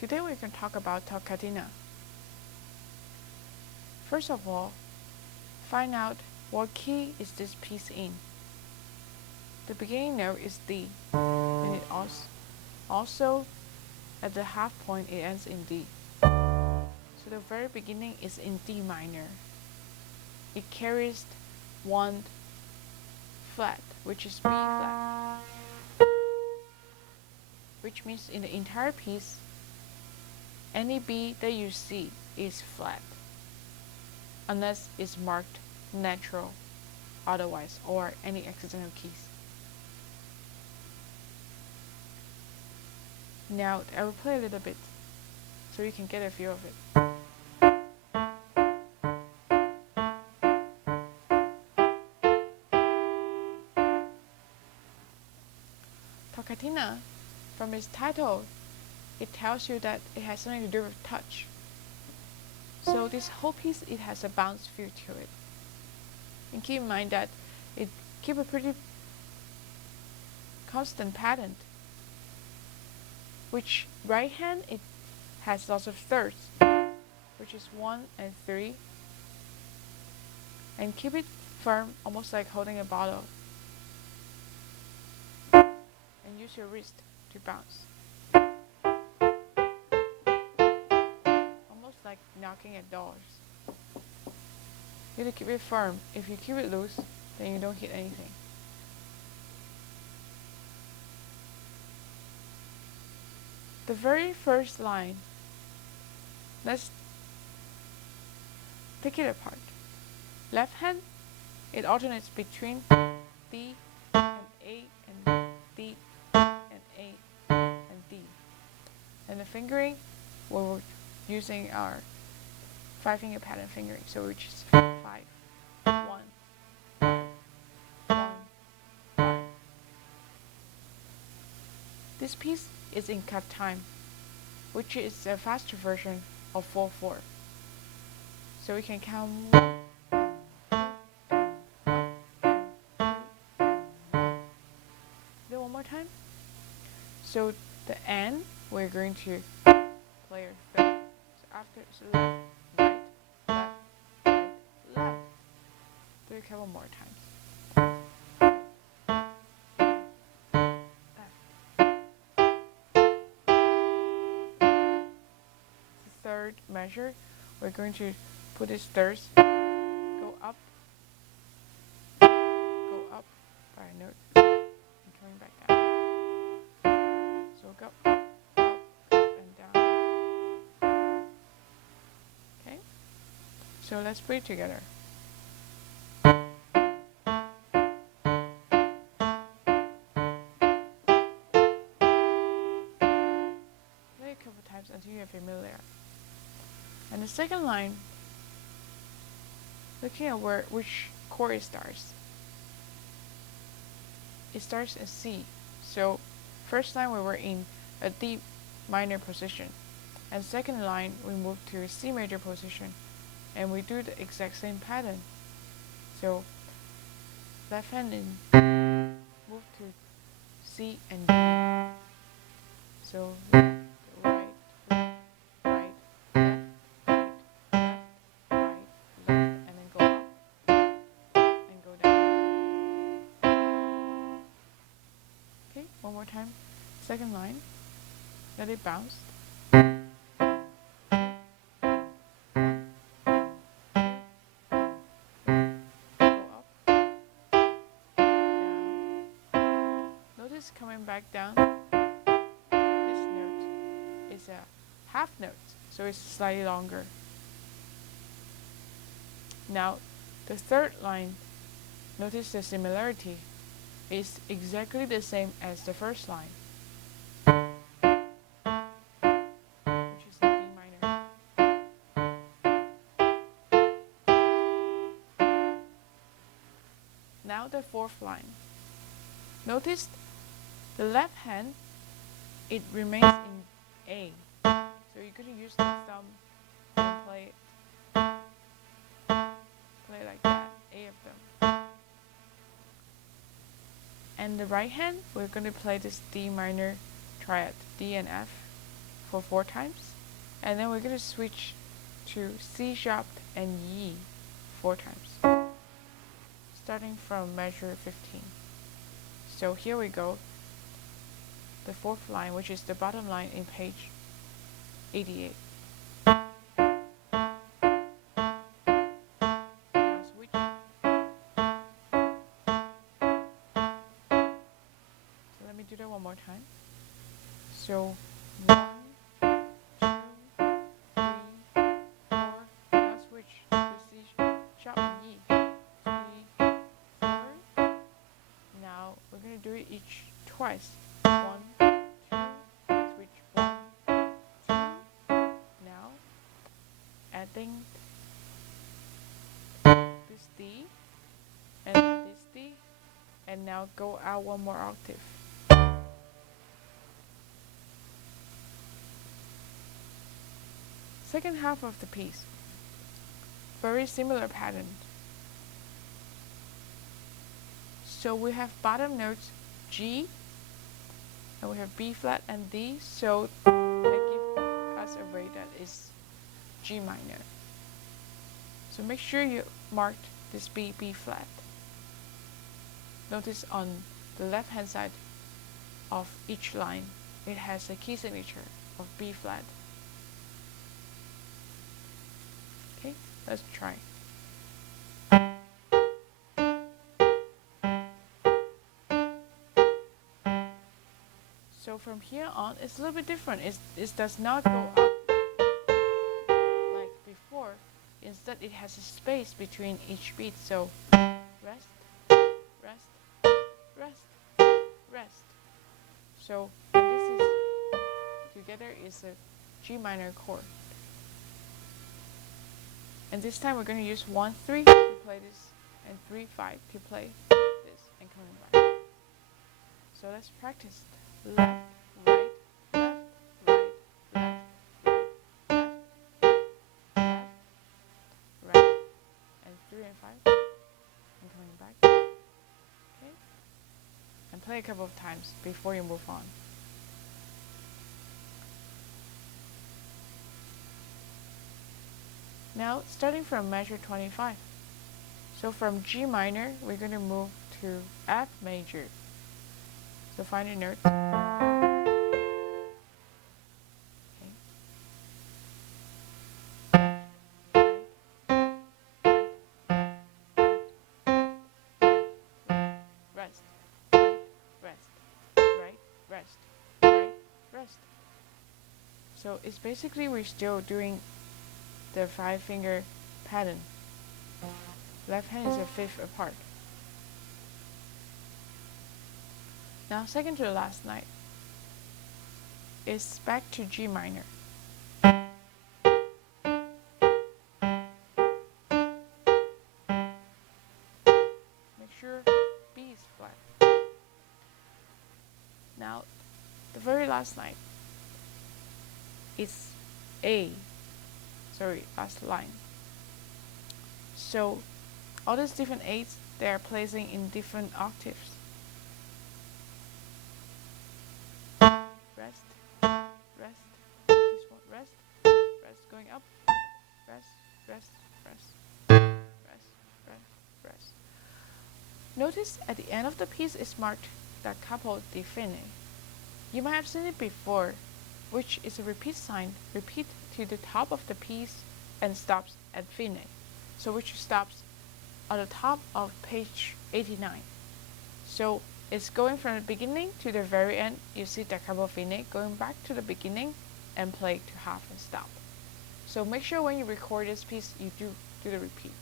Today we're going to talk about Toccatina. First of all, find out what key is this piece in. The beginning note is D, and it also at the half point it ends in D. So the very beginning is in D minor. It carries one flat, which is B flat, which means in the entire piece, any B that you see is flat, unless it's marked natural otherwise or any accidental keys. Now I will play a little bit so you can get a feel of it. Toccatina, from its title, it tells you that it has something to do with touch. So this whole piece, it has a bounce feel to it. And keep in mind that it keeps a pretty constant pattern, which right hand it has lots of thirds, which is 1 and 3, and keep it firm, almost like holding a bottle, and use your wrist to bounce, almost like knocking at doors. You have to keep it firm. If you keep it loose, then you don't hit anything. The very first line, let's take it apart. Left hand, it alternates between D and A and D and A and D. And the fingering, we're using our 5-finger pattern fingering, so which is 5, 1, 1, 5. This piece is in cut time, which is a faster version of 4/4. So we can count 1. Do it one more time. So the N, we're going to play a third. So after it's left, right, left, right, left. Do it a couple more times. Third measure, we're going to put these thirds, go up by a note, and coming back down. So go up, and down. Okay? So let's put it together. Play a couple times until you're familiar. And the second line, looking at which chord it starts. It starts in C. So first line we were in a D minor position. And second line we move to a C major position. And we do the exact same pattern. So left hand in, move to C and D. So one more time. Second line, let it bounce. Go up, down. Notice coming back down. This note is a half note, so it's slightly longer. Now, the third line, notice the similarity. Is exactly the same as the first line, which is in D minor. Now the fourth line. Notice the left hand, it remains in A. So you're going to use the thumb and play like that, A of them. And the right hand, we're going to play this D minor triad, D and F, for 4 times, and then we're going to switch to C sharp and E 4 times, starting from measure 15. So here we go, the 4th line, which is the bottom line in page 88. Now switch. So let me do that one more time. So 1, 2, 3, 4. Now switch to C sharp and E. 3, 4. Now we're going to do it each twice. 1, 2, switch 1, 2. Now adding this D and this D, and now go out one more octave. Second half of the piece, very similar pattern. So we have bottom notes G, and we have B flat and D, so they give us a rate that is G minor. So make sure you marked this B flat. Notice on the left hand side of each line, it has a key signature of B flat. Okay, let's try. So from here on, it's a little bit different. It does not go up like before. Instead, it has a space between each beat. So rest, rest, rest, rest. So this is together is a G minor chord. And this time we're going to use 1, 3 to play this, and 3, 5 to play this, and coming back. So let's practice. Left, right, left, right, left, right, left, left, right, and 3 and 5, and coming back. Okay? And play a couple of times before you move on. Now, starting from measure 25. So from G minor, we're going to move to F major. So find your notes. Rest, rest, right, rest, right, rest. So it's basically we're still doing the 5-finger pattern. Left hand is a 5th apart. Now second to the last night is back to G minor. Make sure B is flat. Now the very last night is last line. So all these different 8s, they are placing in different octaves. Rest, rest, this one, rest, rest, going up, rest, rest, rest, rest, rest, rest. Notice at the end of the piece is marked da capo di fine. You might have seen it before, which is a repeat sign. Repeat to the top of the piece and stops at fine. So which stops on the top of page 89. So it's going from the beginning to the very end. You see da capo fine, going back to the beginning and play to half and stop. So make sure when you record this piece, you do the repeat.